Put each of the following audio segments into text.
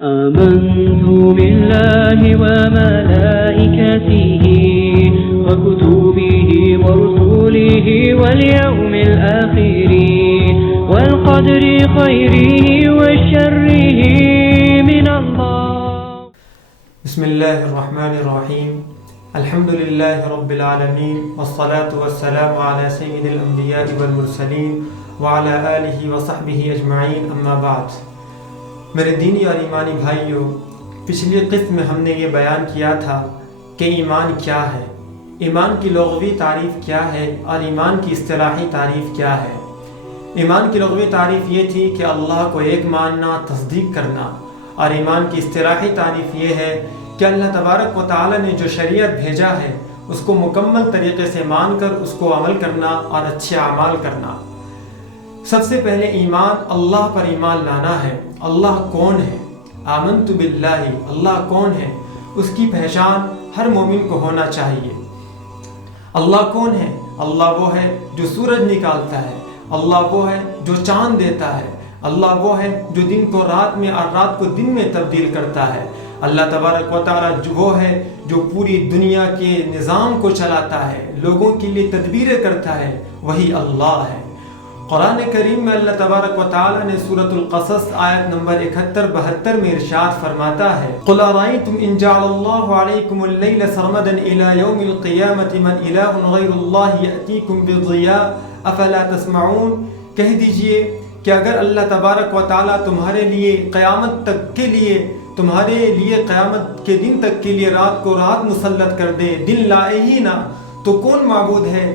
آمنت بالله وملائكته وكتبه ورسله واليوم الآخر والقدر خيره وشره من الله. بسم الله الرحمن الرحيم. الحمد لله رب العالمين والصلاة والسلام على سيد الأنبياء والمرسلين وعلى آله وصحبه أجمعين. أما بعد. میرے دینی اور ایمانی بھائیوں، پچھلی قسط میں ہم نے یہ بیان کیا تھا کہ ایمان کیا ہے، ایمان کی لغوی تعریف کیا ہے اور ایمان کی اصطلاحی تعریف کیا ہے. ایمان کی لغوی تعریف یہ تھی کہ اللہ کو ایک ماننا، تصدیق کرنا، اور ایمان کی اصطلاحی تعریف یہ ہے کہ اللہ تبارک و تعالی نے جو شریعت بھیجا ہے اس کو مکمل طریقے سے مان کر اس کو عمل کرنا اور اچھے اعمال کرنا. سب سے پہلے ایمان اللہ پر ایمان لانا ہے. اللہ کون ہے؟ آمنت باللہ، اللہ کون ہے؟ اس کی پہچان ہر مومن کو ہونا چاہیے. اللہ کون ہے؟ اللہ وہ ہے جو سورج نکالتا ہے، اللہ وہ ہے جو چاند دیتا ہے، اللہ وہ ہے جو دن کو رات میں اور رات کو دن میں تبدیل کرتا ہے. اللہ تبارک و تعالی وہ ہے جو پوری دنیا کے نظام کو چلاتا ہے، لوگوں کے لیے تدبیریں کرتا ہے، وہی اللہ ہے. قرآن کریم میں اللہ تبارک و تعالی نے سورۃ القصص آیت نمبر 71-72 میں ارشاد فرماتا ہے: قُلْ أَرَأَيْتُمْ إِنْ جَعَلَ اللَّهُ عَلَيْكُمُ اللَّيْلَ سَرْمَدًا إِلَى يَوْمِ الْقِيَامَةِ مَنْ إِلَٰهٌ غَيْرُ اللَّهِ يَأْتِيكُمْ بِضِيَاءٍ أَفَلَا تَسْمَعُونَ. کہہ دیجئے کہ اگر اللہ تبارک و تعالی تمہارے لیے قیامت کے دن تک کے لیے رات کو رات مسلط کر دے، دن لائے ہی نہ، تو کون معبود ہے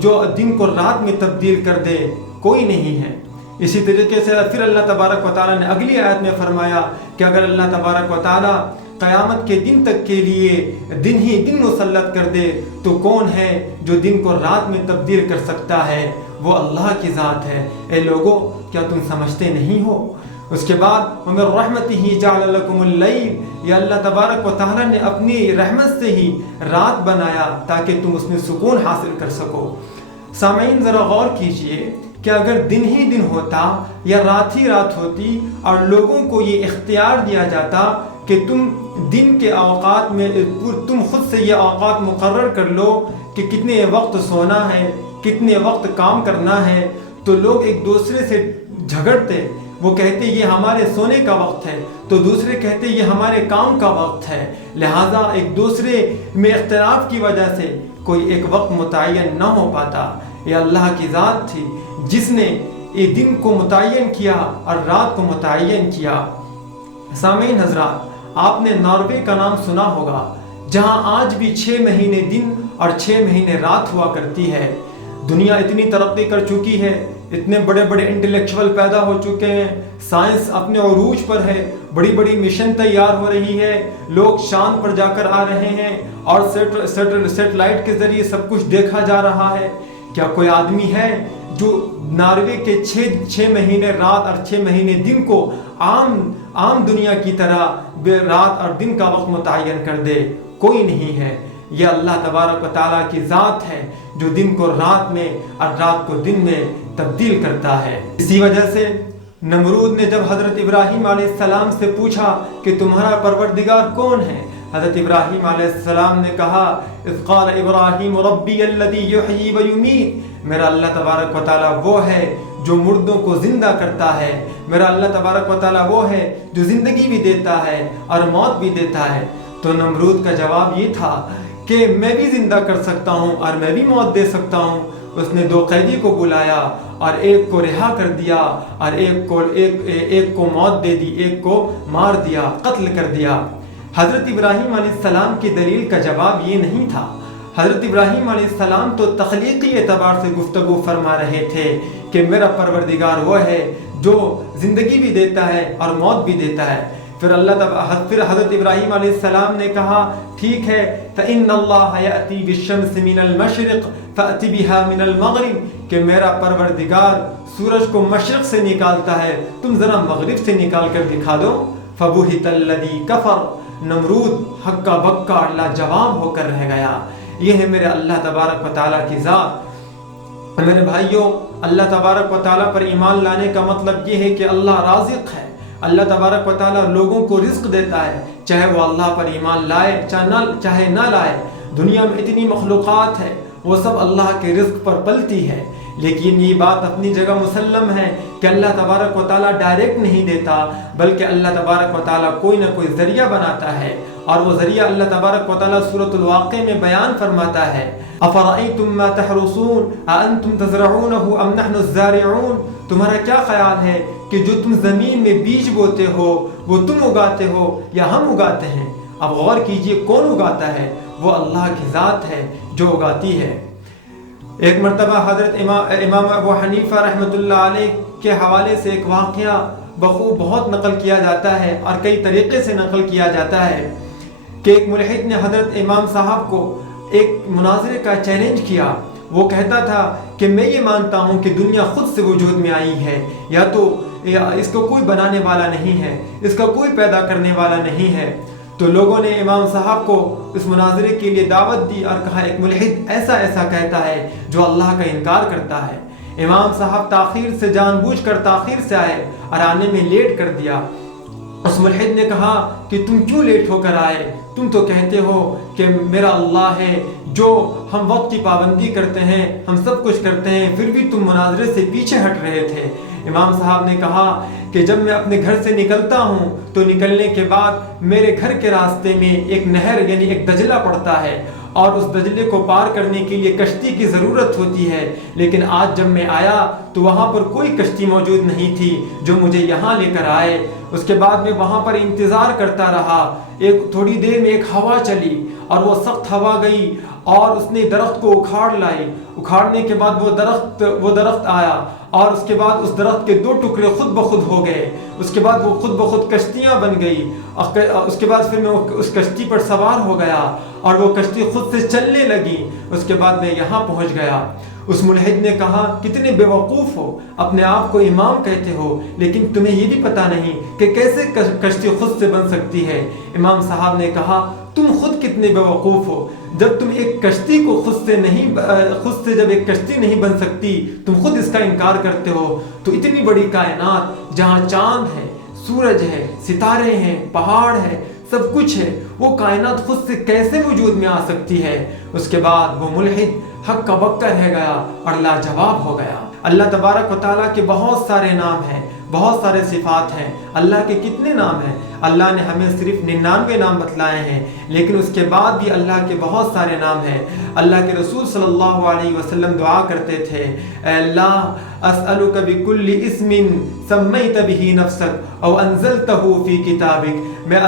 جو دن کو رات میں تبدیل کر دے؟ کوئی نہیں ہے. اسی طریقے سے پھر اللہ تبارک و تعالی نے اگلی آیت میں فرمایا کہ اگر اللہ تبارک و تعالی قیامت کے دن تک کے لیے دن ہی دن مسلط کر دے تو کون ہے جو دن کو رات میں تبدیل کر سکتا ہے؟ وہ اللہ کی ذات ہے. اے لوگو، کیا تم سمجھتے نہیں ہو؟ اس کے بعد وَمِن رَحْمَتِهِ جَعَلَ لَكُمُ اللَّيْلَ، یہ اللہ تبارک و تعالی نے اپنی رحمت سے ہی رات بنایا تاکہ تم اس میں سکون حاصل کر سکو. سامعین، ذرا غور کیجئے کہ اگر دن ہی دن ہوتا یا رات ہی رات ہوتی اور لوگوں کو یہ اختیار دیا جاتا کہ تم دن کے اوقات میں تم خود سے یہ اوقات مقرر کر لو کہ کتنے وقت سونا ہے، کتنے وقت کام کرنا ہے، تو لوگ ایک دوسرے سے جھگڑتے. وہ کہتے یہ ہمارے سونے کا وقت ہے، تو دوسرے کہتے یہ ہمارے کام کا وقت ہے. لہٰذا ایک دوسرے میں اختلاف کی وجہ سے کوئی ایک وقت متعین نہ ہو پاتا. یہ اللہ کی ذات تھی جس نے یہ دن کو متعین کیا اور رات کو متعین کیا. سامعین حضرات، آپ نے ناروے کا نام سنا ہوگا، جہاں آج بھی 6 مہینے دن اور 6 مہینے رات ہوا کرتی ہے. دنیا اتنی ترقی کر چکی ہے، اتنے بڑے بڑے انٹلیکچوئل پیدا ہو چکے ہیں، سائنس اپنے عروج پر ہے، بڑی بڑی مشن تیار ہو رہی ہے، لوگ چاند پر جا کر آ رہے ہیں اور سیٹلائٹ کے ذریعے سب کچھ دیکھا جا رہا ہے. کیا کوئی آدمی ہے جو ناروے کے 6 مہینے رات اور 6 مہینے دن کو عام دنیا کی طرح رات اور دن کا وقت متعین کر دے؟ کوئی نہیں ہے. یہ اللہ تبارک و تعالیٰ کی ذات ہے جو دن کو رات میں اور رات کو دن میں تبدیل کرتا ہے. اسی وجہ سے نمرود نے جب حضرت ابراہیم علیہ السلام سے پوچھا کہ تمہارا پروردگار کون ہے، حضرت ابراہیم علیہ السلام نے کہا: اذ قال ابراہیم ربی الذی یحیی و یمیت، میرا اللہ تبارک و تعالیٰ وہ ہے جو مردوں کو زندہ کرتا ہے، میرا اللہ تبارک و تعالیٰ وہ ہے جو زندگی بھی دیتا ہے اور موت بھی دیتا ہے. تو نمرود کا جواب یہ تھا کہ میں بھی زندہ کر سکتا ہوں اور میں بھی موت دے سکتا ہوں. اس نے 2 قیدی کو بلایا اور ایک کو رہا کر دیا اور ایک کو موت دے دی، ایک کو مار دیا، قتل کر دیا. حضرت ابراہیم علیہ السلام کی دلیل کا جواب یہ نہیں تھا. حضرت ابراہیم علیہ السلام تو تخلیقی اعتبار سے گفتگو فرما رہے تھے کہ میرا پروردگار وہ ہے جو زندگی بھی دیتا ہے اور موت بھی دیتا ہے. پھر حضرت ابراہیم علیہ السلام نے کہا: ٹھیک ہے، فَإِنَّ اللَّهَ يَأْتِي بِالشَّمْسِ مِنَ الْمَشْرِقِ فَأْتِ بِهَا مِنَ الْمَغْرِبِ، کہ میرا پروردگار سورج کو مشرق سے نکالتا ہے، تم ذرا مغرب سے نکال کر دکھا دو. فَبُهِتَ الَّذِي كَفَرَ، نمرود ہکا بکا لاجواب ہو کر رہ گیا. یہ ہے میرے اللہ تبارک و تعالیٰ کی ذات. میرے بھائیوں، اللہ تبارک و تعالیٰ پر ایمان لانے کا مطلب یہ ہے کہ اللہ رازق ہے، اللہ تبارک و تعالیٰ لوگوں کو رزق دیتا ہے، چاہے وہ اللہ پر ایمان لائے چاہے نہ لائے۔ دنیا میں اتنی مخلوقات ہے، وہ سب اللہ کے رزق پر پلتی ہے، لیکن یہ بات اپنی جگہ مسلم ہے کہ اللہ تبارک و تعالیٰ ڈائریکٹ نہیں دیتا، بلکہ اللہ تبارک و تعالیٰ کوئی نہ کوئی ذریعہ بناتا ہے، اور وہ ذریعہ اللہ تبارک و تعالیٰ سورۃ الواقع میں بیان فرماتا ہے۔ افرأیتم ما تحرثون اانتم تزرعونه ام نحن الزارعون، تمہارا کیا خیال ہے کہ جو تم زمین میں بیج بوتے ہو وہ تم اگاتے ہو یا ہم اگاتے ہیں؟ اب غور کیجئے کون اگاتا ہے؟ وہ اللہ کی ذات ہے جو اگاتی ہے۔ ایک مرتبہ حضرت امام ابو حنیفہ رحمۃ اللہ علیہ کے حوالے سے ایک واقعہ بخوب بہت نقل کیا جاتا ہے اور کئی طریقے سے نقل کیا جاتا ہے کہ ایک ملحد نے حضرت امام صاحب کو ایک مناظرے کا چیلنج کیا۔ وہ کہتا تھا کہ میں یہ مانتا ہوں کہ دنیا خود سے وجود میں آئی ہے، یا اس کو کوئی بنانے والا نہیں ہے، اس کا کوئی پیدا کرنے والا نہیں ہے۔ تو لوگوں نے امام صاحب کو اس مناظرے کے لیے دعوت دی اور کہا ایک ملحد ایسا کہتا ہے جو اللہ کا انکار کرتا ہے۔ امام صاحب تاخیر سے جان بوجھ کر تاخیر سے آئے اور آنے میں لیٹ کر دیا۔ اس ملحد نے کہا کہ تم کیوں لیٹ ہو کر آئے؟ تم تو کہتے ہو کہ میرا اللہ ہے، جو ہم وقت کی پابندی کرتے ہیں، ہم سب کچھ کرتے ہیں، پھر بھی تم مناظرے سے پیچھے ہٹ رہے تھے۔ امام صاحب نے کہا کہ جب میں اپنے گھر سے نکلتا ہوں تو نکلنے کے بعد میرے گھر کے راستے میں ایک نہر یعنی ایک دجلہ پڑتا ہے، اور اس دجلے کو پار کرنے کے لیے کشتی کی ضرورت ہوتی ہے، لیکن آج جب میں آیا تو وہاں پر کوئی کشتی موجود نہیں تھی جو مجھے یہاں لے کر آئے۔ اس کے بعد میں وہاں پر انتظار کرتا رہا۔ تھوڑی دیر میں ایک ہوا چلی اور وہ سخت ہوا گئی اور اس نے درخت کو اکھاڑ لائی۔ اکھاڑنے کے بعد وہ درخت آیا اور اس کے بعد اس درخت کے 2 ٹکڑے خود بخود ہو گئے۔ اس کے بعد وہ خود بخود کشتیاں بن گئی۔ اس کے بعد پھر میں اس کشتی پر سوار ہو گیا اور وہ کشتی خود سے چلنے لگی۔ اس کے بعد میں یہاں پہنچ گیا۔ اس ملحد نے کہا کتنے بے وقوف ہو، اپنے آپ کو امام کہتے ہو، لیکن تمہیں یہ بھی پتہ نہیں کہ کیسے کشتی خود سے بن سکتی ہے۔ امام صاحب نے کہا تم خود کتنے بے وقوف ہو، جب تم ایک کشتی کو خود سے جب ایک کشتی نہیں بن سکتی تم خود اس کا انکار کرتے ہو، تو اتنی بڑی کائنات جہاں چاند ہے، سورج ہے، ستارے ہیں، پہاڑ ہے، سب کچھ ہے، وہ کائنات خود سے کیسے وجود میں آ سکتی ہے؟ اس کے بعد وہ ملحد حق کا بکا رہ گیا اور لاجواب ہو گیا۔ اللہ تبارک و تعالیٰ کے بہت سارے نام ہیں، بہت سارے صفات ہیں۔ اللہ کے کتنے نام ہیں؟ اللہ نے ہمیں صرف 99 نام بتلائے ہیں، لیکن اس کے بعد بھی اللہ کے بہت سارے نام ہیں۔ اللہ کے رسول صلی اللہ علیہ وسلم دعا کرتے تھے، اے اللہ اسألک بکل اسم سمیت بہ نفسک او انزلتہ فی کتابک، میں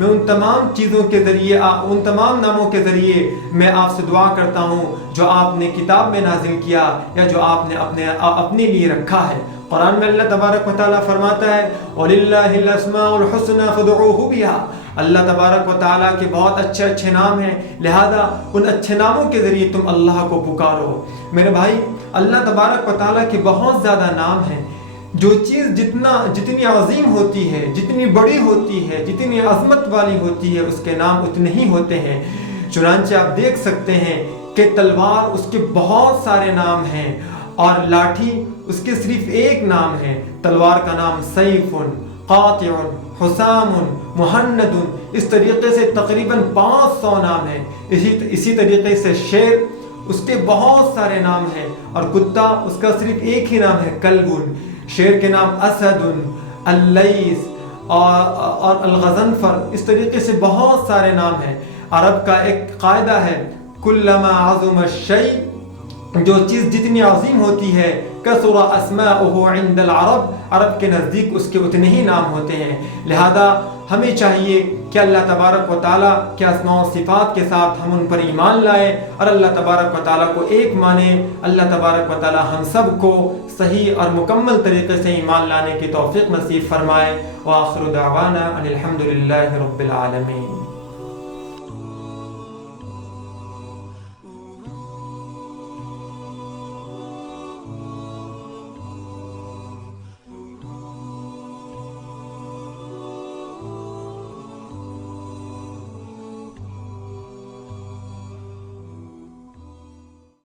ان تمام چیزوں کے ذریعے، ان تمام ناموں کے ذریعے میں آپ سے دعا کرتا ہوں جو آپ نے کتاب میں نازل کیا یا جو آپ نے اپنے لیے رکھا ہے۔ قرآن میں اللہ تبارک و تعالیٰ فرماتا ہے وَلِلَّهِ الْأَسْمَاءُ الْحُسْنَى فَادْعُوهُ بِهَا، اللہ تبارک و تعالیٰ کے بہت اچھے نام ہیں، لہذا ان اچھے ناموں کے ذریعے تم اللہ کو پکارو۔ میرے بھائی، اللہ تبارک و تعالیٰ کے بہت زیادہ نام ہیں۔ جو چیز جتنی عظیم ہوتی ہے، جتنی بڑی ہوتی ہے، جتنی عظمت والی ہوتی ہے، اس کے نام اتنے ہی ہوتے ہیں۔ چنانچہ آپ دیکھ سکتے ہیں کہ تلوار اس کے بہت سارے نام ہیں، اور لاٹھی اس کے صرف ایک نام ہے۔ تلوار کا نام سیف، قاطع، حسام، مہند، اس طریقے سے تقریباً 500 نام ہیں۔ اسی طریقے سے شیر، اس کے بہت سارے نام ہیں، اور کتا اس کا صرف ایک ہی نام ہے، کلب۔ شیر کے نام اسد، اللیث اور الغضنفر، اس طریقے سے بہت سارے نام ہیں۔ عرب کا ایک قاعدہ ہے، کلما عظم الشیء، جو چیز جتنی عظیم ہوتی ہے، کثر اسماؤہ عند العرب، عرب کے نزدیک اس کے اتنے ہی نام ہوتے ہیں۔ لہذا ہمیں چاہیے کہ اللہ تبارک و تعالیٰ کے اسماء و صفات کے ساتھ ہم ان پر ایمان لائیں اور اللہ تبارک و تعالیٰ کو ایک مانیں۔ اللہ تبارک و تعالیٰ ہم سب کو صحیح اور مکمل طریقے سے ایمان لانے کی توفیق نصیب فرمائے۔ وآخر دعوانا ان الحمد للہ رب العالمین۔